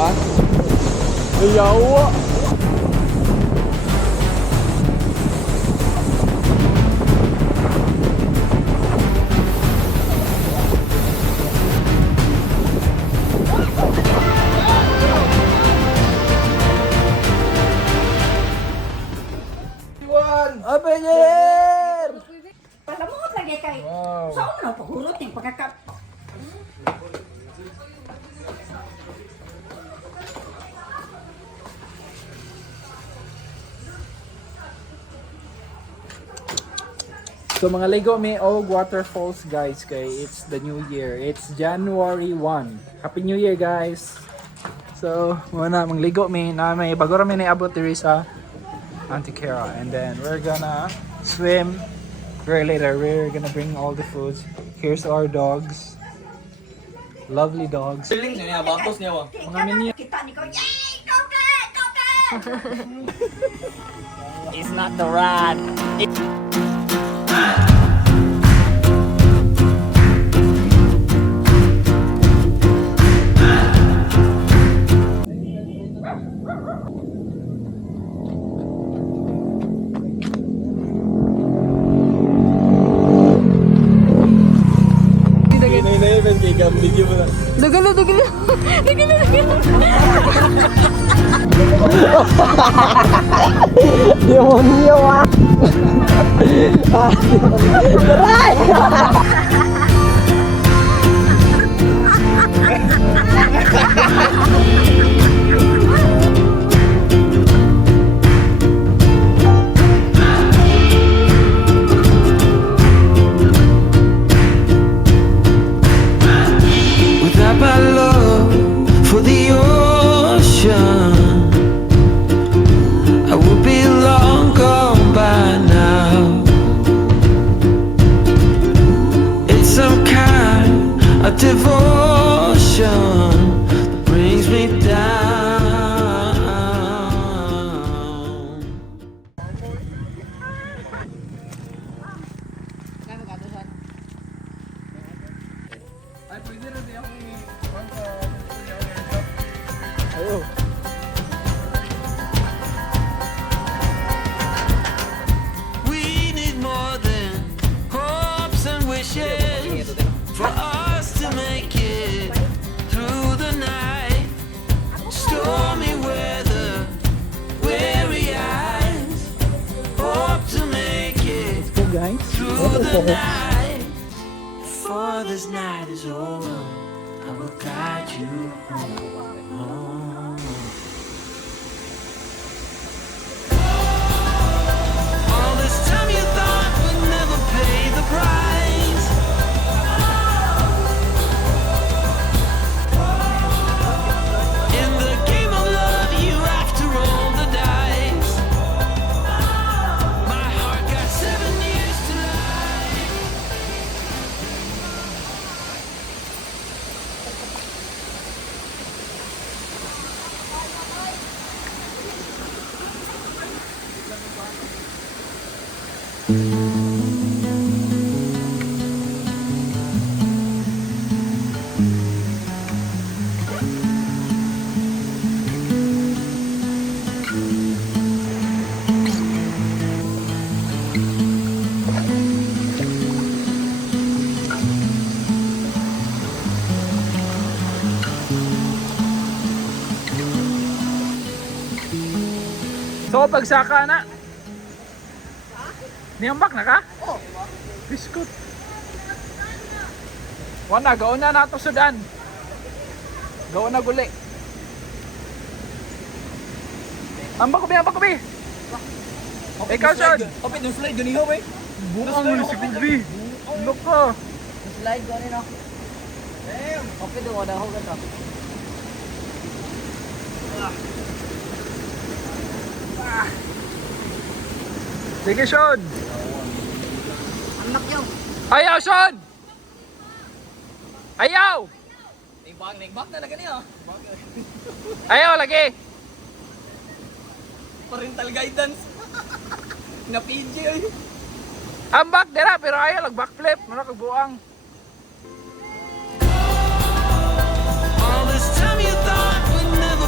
Ah. Yawa. Abenyer! Palamot lagi kay. Wow. Saan na pagurot yung pagkakat. So mga Lego may og waterfalls guys kay it's the new year. It's January 1. Happy New Year guys. So muna mga Lego may na may bago ra may naabot diri sa Antiquera and then we're gonna swim very later. We're gonna bring all the foods. Here's our dogs. Lovely dogs. Siling niya, batos niya wa. Mga mini Kita ni ko. Yay! Kobe! Kobe! It's not the rat. Dagalo. demonyo ah. Without my love for the ocean, I would be long gone by now. It's some kind of devotion that brings me down. Ayo. We need more than hopes and wishes for us to make it through the night. Stormy weather, weary eyes, hope to make it So guys. through the night. Before this night is over, I will guide you home. All this time you thought would never pay the price. In the game of love, you have to roll the dice. My heart got 7 years to life. So pagsaka na. Niyambak na ka? Oo. Biskut. Wana, gaon na nato sudan. Gaon na guli. Ambak ko bi. Ikaw, Sean. Kapit yung slide, ganihaw eh. Bukang mo si Kubi. Look ko. Slide ko rin ako. Okay doon, wala ako ganda. Sige, Sean. Anak yun. Ayaw, Sean. Ayaw. Nagbag na ganiya. Ayaw, lagi. Parental guidance. Na PJ ay. Ambak dira pero ayaw lag backflip, mura kag buang. All this time you thought would never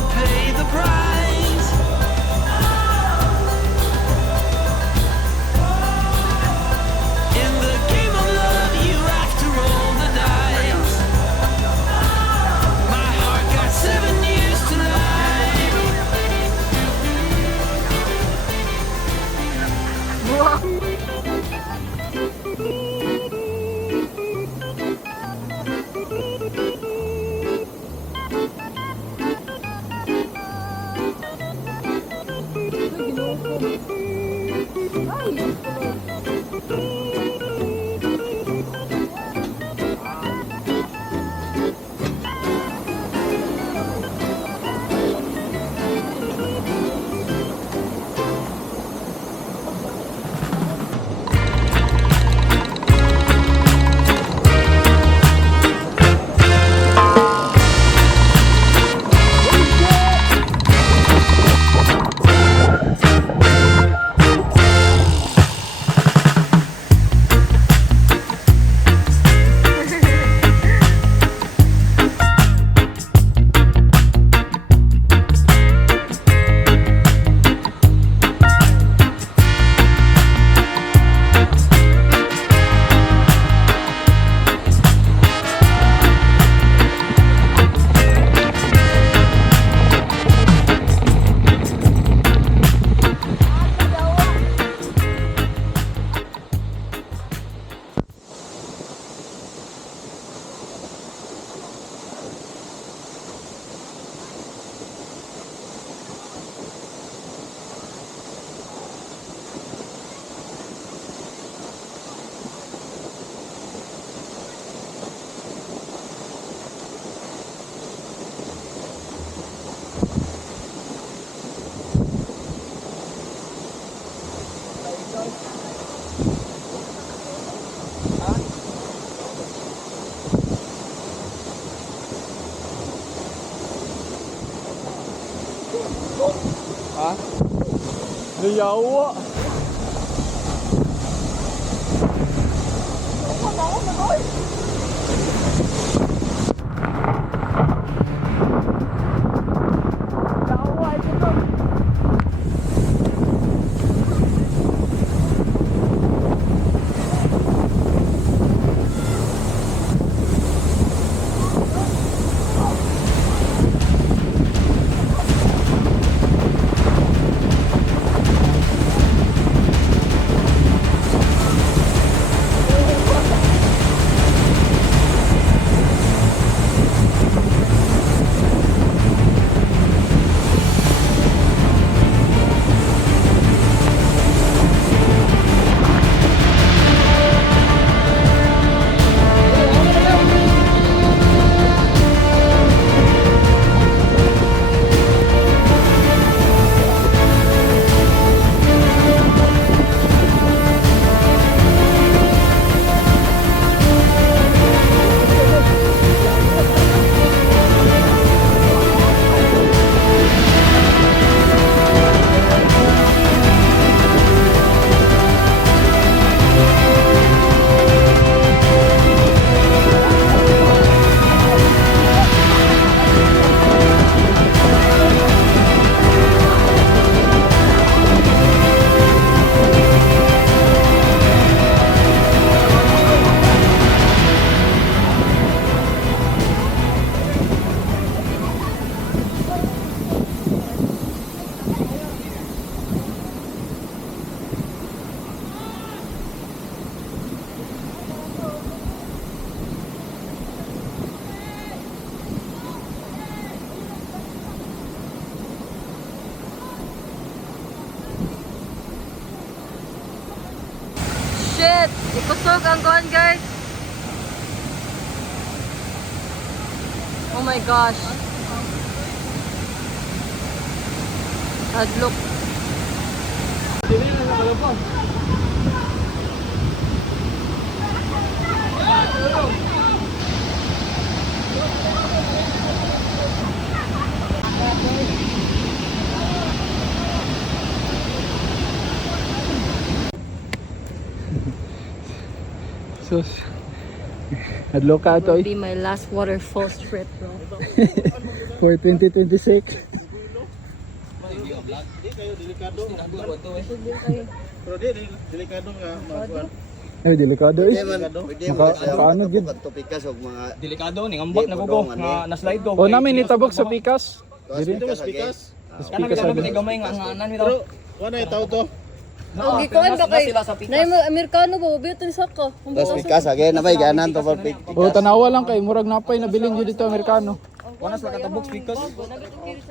Nayawa. Shit! Ikusog ang kuhan, guys. Oh my gosh. Hadlok. Sus. Hadlok ka ito Will be my last waterfalls trip, bro. for 2026. Pero di delikado nga mga Ay, delikado eh. Pwede Makaano gid. Tupikas og mga delikado ning ambak na ko nga na-slide ko. O namin itabok sa pikas. Diri. tupikas pikas. Sa Kana pikas kita agad. gamay nga anan mi Pero wala itaw to. Ang gikuan ba kay? sila sa pikas. Nay mo Amerikano ba bito ni saka. Tapos pikas again na may ganan to for pikas. O tanawa lang kay murag napay na bilin gyud dito Amerikano. Wala sa katabok pikas.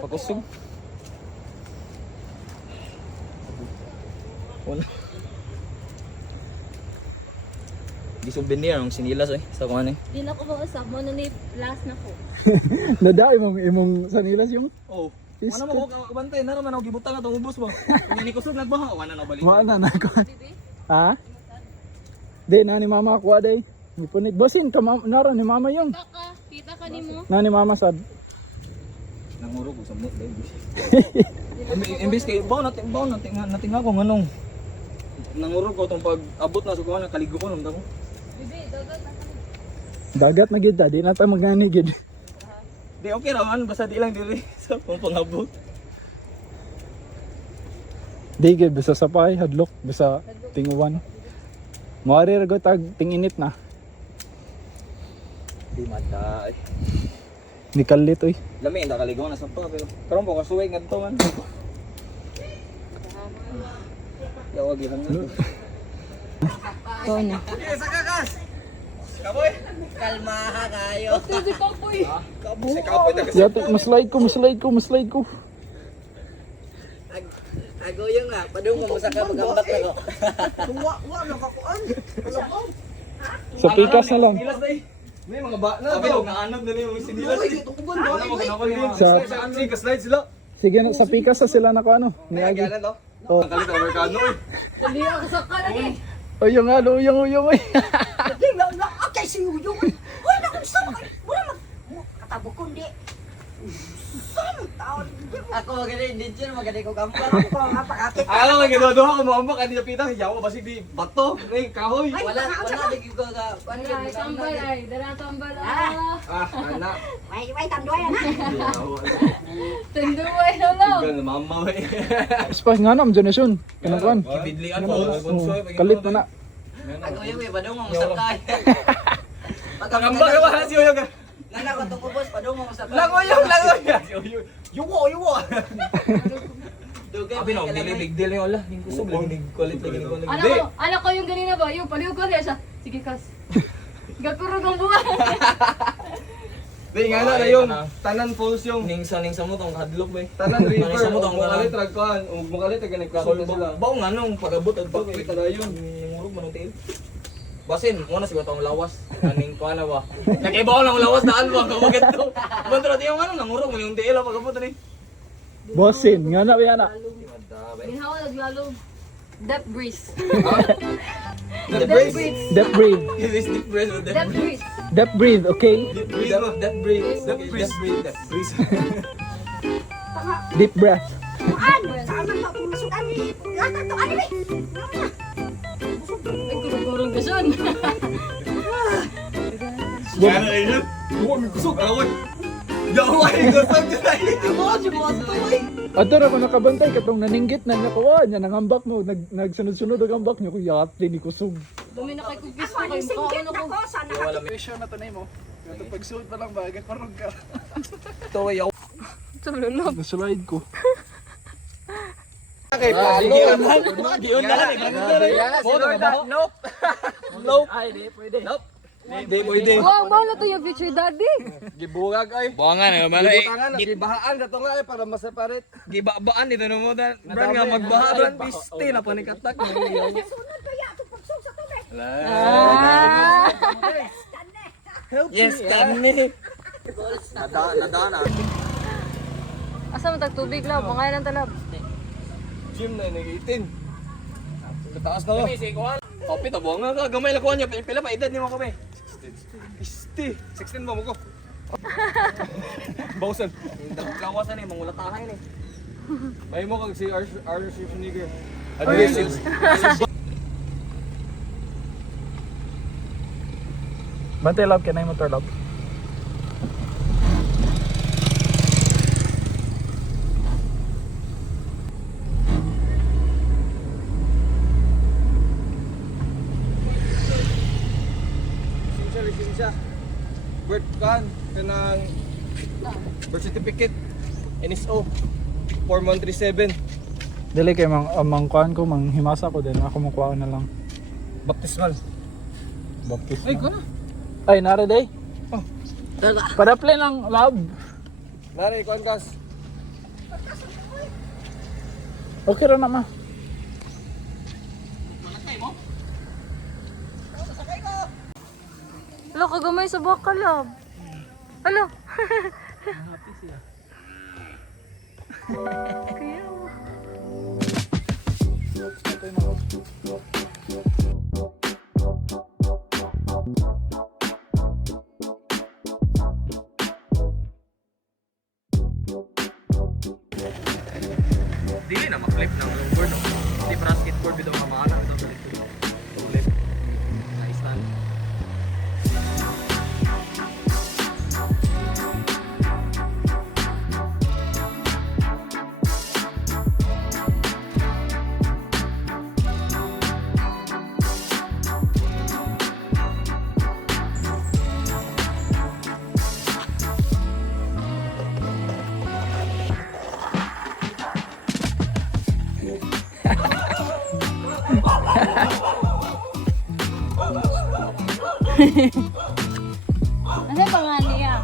Pagusog. Wala. Di souvenir ang sinilas sa kuan Di na ko mausap mo na ni last na ko. Nadai mo imong sanilas yung Oh. Is- Ano mo ko kabantay na naman ako gibutang atong ubos mo. Kung ni kusog nagbaha wala na balik. Mana na ko. Ha? Di na ni mama ako day. Mipunit bosin ka naro ni mama yung. Kaka, pita ka nimo. Na ni mama sad. Nangurog ko sa mut baby. Imbis kay baw nating ako nganong. Nangurog ko tong pag-abot na sa kuan kaligo ko nung damo. Bibi, dagat na kami. Dagat na gid di na ta magani gid. Di okay raman basta di lang diri sa pangabot. Di gid bisa sapay hadlok bisa tinguwan. Moari ra go tag tinginit na. Di mata. Ni kalit oy. Lami na kaligo na sa pa pero karon po kasuway ngadto man. Yawa gihan na. Ko na. Kaboy. Ito si Kapoy. Kaboy si kaboy ta. Yati maslide ko. Ago yung nga, padung mo sa ka magambak na ko. Sa pikas na lang. Sinilas day. May mga ba na pero naanod na yung sinilas. Wala mo kanako ni Sa- sa ansi ka slide sila. Sige na sa pikas sa sila na ko ano. Niagi. to. Oh. Kalit ang Amerikano eh. Hindi ako sa lagi. Uyong nga, uyong oy. Di na okay si Uyo. Wala na kung saan. Wala na. Katabok ko hindi. Saan taon? Di mo Ako magaling din siya, magaling ko gambar. Ako, mapakakit. Ayaw lang ginuduha ko mo ambak ani napita yawa basig di bato, ni kahoy. Wala lagi ko ka. Ay, tambal ay. Dala tambal Ah, anak. May tandoy na. Tunduay na lang. Gan mama we. Spas nga na, donasyon. Kanakuan. Kibidlian mo. Kalit na na. Ako yung may padung mo masakay. Pagambak ka ba si Uyog? Nana ko tong kubos padung mo masakay. Langoyong. Yuwo. Dugay Abi no, dili big deal yung ala. Yung kusog lang ning quality lang ko. Anak ko yung ganina ba? Yung paliw ko niya siya. Sige, kas. Gapurog ang buwan. Di nga na yun. Tanan falls yung Ning sa mo tong hadlok ba? tanan river. Ning sa mo tong Mukalit ragkuhan. Mukalit taga nagkakul sila. Bao nga nung pag-abot at Bakit na yun? Yung urog manong tiil. Basin, mo na siguro tong lawas. Aning ko na ba? Nakibaw lang lawas daan ba kamagat to. Bantro di yung ano nangurog mo yung tiil pag-abot ni. Bosin, nga na, yan na. Ginhawa naglalo. Depth breeze. The brace. Depth breathe. This deep breath with Depth breeze. Depth breathe, okay? that breathe. That breeze. Deep breath. Kuan, saan man mapusukan ni? Lahat to ano ni? Ay, kurong-kurong gason. Yan na yun. Huwag may kusog. Ako. Yaway kusog ka Ato ra ko nakabantay katong naninggit na niya kawa niya nangambak mo nagsunod-sunod ang ambak niya kuya ate ni kusog. Dumi na kay kugis Ako, ko kayo. singgit Mukha na ko. ko. Sana Pressure na tanay mo. Kato pagsuot pa lang ba kakarog ka. To yaw. Tumulong. Naslide ko. Kay Palo. Giyon na. Nope. Nope. Ay, di pwede. Nope. Di pwede. Wow, bala to yung future daddy. Gibungag ay. Buwangan na mala eh. Gibutangan, gibahaan ka to nga ay para ma-separate. Gibabaan dito no mo dan. Brand nga magbaha brand piste na panikatak. sunod kaya ito pagsug sa tubig. Yes, kani. Nadana. Asa mo tag tubig lab? Mga lang talab. Gym na nag-18. Kataas na ko. Kopi to buwangan ka gamay la ko niya pila pa edad nimo kami. 16 ba mo ko? Bawsan. Kawasan ni mangulatahay ni. May mo kag si R. Schwarzenegger. Aggressive. Bantay lab kanay motor lab. Lisensya. Birth can kanang birth certificate. NSO 4137. Dili kay mangkuan ko manghimasa ko din ako makuha na lang. Baptismal. Baptist. Ay, ko na. Ay, nara day. Oh. Para play lang lab. Nari, kuan kas. Okay ra na ma. Alo, kagamay sa baka lab. Alo. Kaya mo. Dili na ma-flip ng longboard no. Di para skateboard bitaw nga maana ito sa likod. Flip. Nice stand. Ano pangalan niya?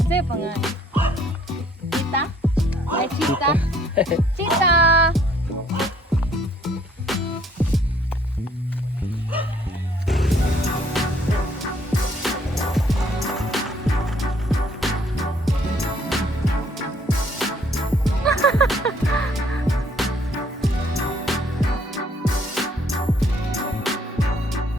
Ano yung pangalan? Chita? Ay, Chita? Chita!